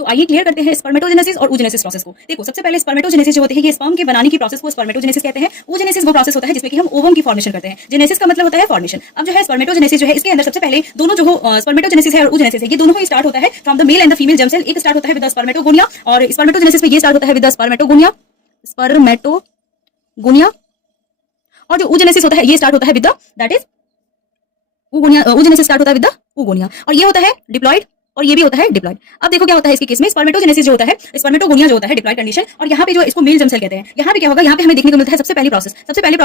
तो आइए क्लियर करते हैं स्पर्मेटोजेनेसिस और oogenesis प्रोसेस को। देखो सबसे पहले स्पर्मेटोजेनेसिस जो होते हैं ये स्पर्म के बनाने की प्रोसेस को स्पर्मेटोजेनेसिस कहते हैं। oogenesis वो प्रोसेस होता है जिसमें कि हम ओवम की फॉर्मेशन करते हैं। जेनेसिस का मतलब होता है फॉर्मेशन। अब जो है स्पर्मेटोजेनेसिस जो है इसके अंदर सबसे पहले दोनों जो स्पर्मेटोजेनेसिस है और oogenesis है ये दोनों ही स्टार्ट होता है from the male and the female germ cell. एक स्टार्ट होता है विद द स्पर्मेटोगोनिया और स्पर्मेटोजेनेसिस में ये स्टार्ट होता है विद द स्पर्मेटोगोनिया और जो oogenesis होता है ये स्टार्ट होता है with the that is oogenesis start होता है विद द oogonia और ये होता है डिप्लॉइड और ये भी होता है डिप्लॉइड। अब देखो क्या होता है इसके केस में स्पर्मेटोजेनेसिस जो होता है स्पर्मेटोगोनिया जो होता है डिप्लॉइड कंडीशन और यहाँ पे जो इसको मेल जर्म सेल कहते हैं। यहाँ पे क्या होगा यहाँ पे हमें देखने को मिलता है सबसे पहली प्रोसेस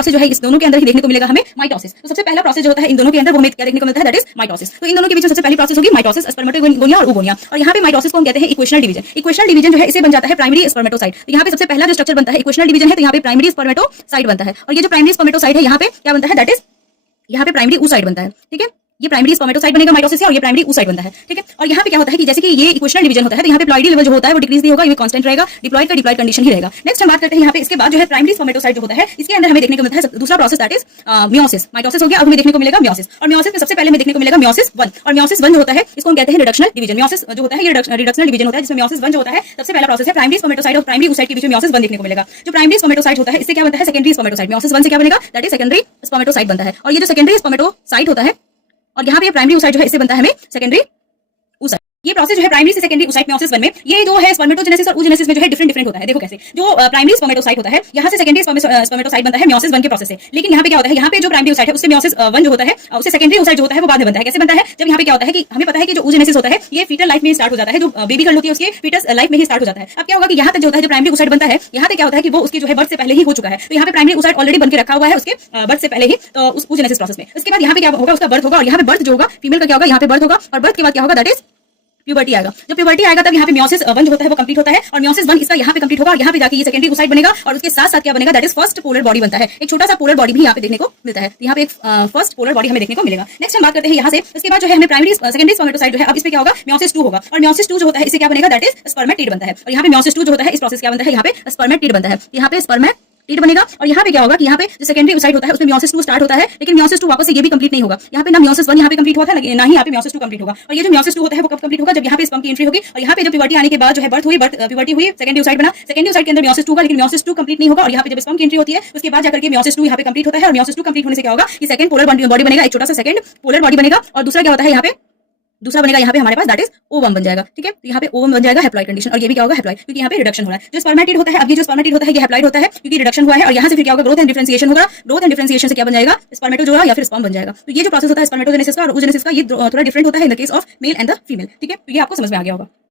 जो है इस दोनों के अंदर ही देखने को मिलेगा हमें माइटोसिस। तो सबसे पहला प्रोसेस जो होता है इन दोनों के अंदर वो हमें क्या देखने को मिलता है दैट इज माइटोसिस। तो इन दोनों के बीच सबसे पहली प्रोसेस होगी माइटोसिस स्पर्मेटोगोनिया और oogonia और यहाँ पे माइटोसिस को हम कहते हैं इक्वेशनल डिवीजन। इक्वेशनल डिवीजन जो है इसे बन जाता है प्राइमरी स्पर्मेटोसाइट। तो यहाँ पे सबसे पहला जो स्ट्रक्चर बनता है इक्वेशनल डिवीजन है तो यहाँ पे प्राइमरी स्पर्मेटोसाइट बनता है और ये जो प्राइमरी स्पर्मेटोसाइट है यहाँ पे क्या बनता है दैट इज यहाँ पे प्राइमरी oocyte बनता है। ठीक है ये प्राइमरी स्पर्मेटोसाइट बनेगा माइटोसिस से और ये प्राइमरी oocyte बनता है। ठीक है और यहाँ पे क्या होता है कि जैसे कि ये इक्वेशनल डिवीजन होता है तो यहाँ पे प्लॉइडी लेवल जो होता है वो डिक्रीज नहीं होगा, ये कांस्टेंट रहेगा, डिप्लॉइड का डिप्लॉइड कंडीशन ही रहेगा। नेक्स्ट हम बात करते हैं यहाँ पे इसके बाद जो है प्राइमरी स्पर्मेटोसाइट जो होता है इसके अंदर हमें देखने को मिलता है दूसरा process that is meiosis. Mitosis हो गया, अब हमें देखने को मिलेगा मियोसिस और मियोसिस में सबसे पहले हमें देखने को मिलेगा मियोसिस 1 और मियोसिस 1 जो होता है इसको हम कहते हैं रिडक्शनल डिवीजन। मियोसिस जो होता है ये रिडक्शनल डिवीजन होता है जिसमें मियोसिस 1 जो होता है सबसे पहला प्रोसेस है प्राइमरी स्पर्मेटोसाइट और प्राइमरी oocyte के बीच में मियोसिस 1 देखने को मिलेगा। जो प्राइमरी स्पर्मेटोसाइट होता है इससे क्या बनता है सेकेंडरी स्पर्मेटोसाइट। मियोसिस 1 से क्या बनेगा दैट इज सेकेंडरी स्पर्मेटोसाइट बनता है और ये जो सेकेंडरी स्पर्मेटोसाइट होता है और यहाँ पे प्राइमरी oocyte जो है इससे बनता है हमें सेकेंडरी oocyte। ये प्रोसेस जो है प्राइमरी से सेकेंडरी oocyte मियोसिस 1 में ये जो है स्पर्मेटोजेनेसिस और oogenesis में जो है डिफरेंट होता है। देखो कैसे जो प्राइमरी स्पर्मेटोसाइट होता है यहाँ से सेकेंडरी स्पर्मेटोसाइट बनता है मियोसिस 1 के प्रोसेस से। लेकिन यहाँ पे क्या होता है यहाँ पे जो प्राइमरी oocyte है उससे मियोसिस 1 जो होता है उससे सेकेंडरी oocyte जो होता है वो बाद में बनता है। कैसे बनता है जब यहाँ पे क्या होता है कि हमें पता है कि जो oogenesis होता है ये फीटल लाइफ में स्टार्ट हो जाता है, जो बेबी गर्ल होती है उसके फीटस लाइफ में ही स्टार्ट हो जाता है। अब क्या होगा कि यहाँ तक जो होता है जो प्राइमरी oocyte बनता है यहाँ पे क्या होता है कि वो उसकी जो है बर्थ से पहले ही हो चुका है। तो यहाँ पे प्राइमरी oocyte ऑलरेडी बन के रखा हुआ है उसके बर्थ से पहले ही तो उस oogenesis प्रोसेस में। उसके बाद यहाँ पे क्या होगा उसका बर्थ होगा और यहाँ पे बर्थ जो होगा फीमेल का क्या होगा यहाँ पे बर्थ होगा और बर्थ के बाद क्या होगा दैट इज प्यूबर्टी आएगा। जब प्यूबर्टी आएगा तब यहाँ पे मियोसिस 1 जो होता है वो कंप्लीट होता है और मियोसिस 1 इसका यहाँ पे कंप्लीट होगा और यहाँ पे जाके ये सेकेंडरी oocyte बनेगा और उसके साथ साथ क्या बनेगा that is first polar body बनता है। एक छोटा सा पोलर बॉडी भी यहाँ पे देखने को मिलता है। यहाँ पे एक फर्स्ट पोलर बॉडी हमें देखने को मिलेगा। नेक्स्ट हम बात करते हैं यहाँ से उसके बाद जो है हमें प्राइमरी सेकेंडरी स्पर्मेटोसाइट जो है अब इसमें क्या होगा मियोसिस 2 होगा और मियोसिस 2 जो होता है इससे क्या बनेगा दैट इज स्पर्मेटिड बनता है और यहाँ पे मियोसिस 2 जो होता है इस प्रोसेस क्या बनता है यहाँ पे स्पर्मेटिड बनता है। यहाँ पे स्पर्मेटिड बनेगा और यहाँ पे क्या होगा कि यहाँ पे जो सेकेंडरी oocyte होता है उसमें मियोसिस 2 स्टार्ट होता है लेकिन मियोसिस 2 वापस से ये भी कंप्लीट नहीं होगा। यहाँ पे ना मियोसिस 1 यहाँ पे कंप्लीट हुआ था ना ही यहाँ पे मियोसिस 2 कंप्लीट होगा और ये जो मियोसिस 2 होता है वो कब कंप्लीट होगा जब यहाँ पे स्पर्म की एंट्री होगी और यहाँ पे जब प्यूबर्टी आने के बाद जो है प्यूबर्टी हुई सेकेंडरी oocyte बना। सेकेंडरी oocyte के अंदर मियोसिस 2 का लेकिन मियोसिस 2 कंप्लीट नहीं होगा और यहाँ पे जब स्पर्म की एंट्री होती है उसके बाद जाकर के मियोसिस 2 यहाँ पे कंप्लीट होता है और मियोसिस 2 कंप्लीट होने से क्या होगा कि सेकंड पोलर बॉडी बनेगा, एक छोटा सा सेकंड पोलर बॉडी बनेगा और दूसरा क्या होता है यहाँ पे दूसरा बनेगा यहाँ पे हमारे पास दैट इज ओवम बन जाएगा। ठीक है तो यहाँ पे ओवम बन जाएगा हैप्लॉइड कंडीशन और ये भी क्या होगा हैप्लॉइड क्योंकि यहाँ पे रिडक्शन हो रहा है। जो स्पर्मेटिड होता है अब ये जो स्पर्मेटिड होता है ये हैप्लॉइड होता है क्योंकि रिडक्शन हुआ है और यहाँ से फिर क्या होगा ग्रोथ एंड डिफरेंशिएशन होगा। ग्रोथ एंड डिफरेंशिएशन से क्या बन जाएगा स्पर्मेटोजोआ या फिर स्पर्म बन जाएगा। तो ये जो प्रोसेस होता है स्पर्मेटोजेनेसिस का और oogenesis का ये थोड़ा डिफरेंट होता है in the case of male and the female. ठीक है तो ये आपको समझ में आ गया होगा।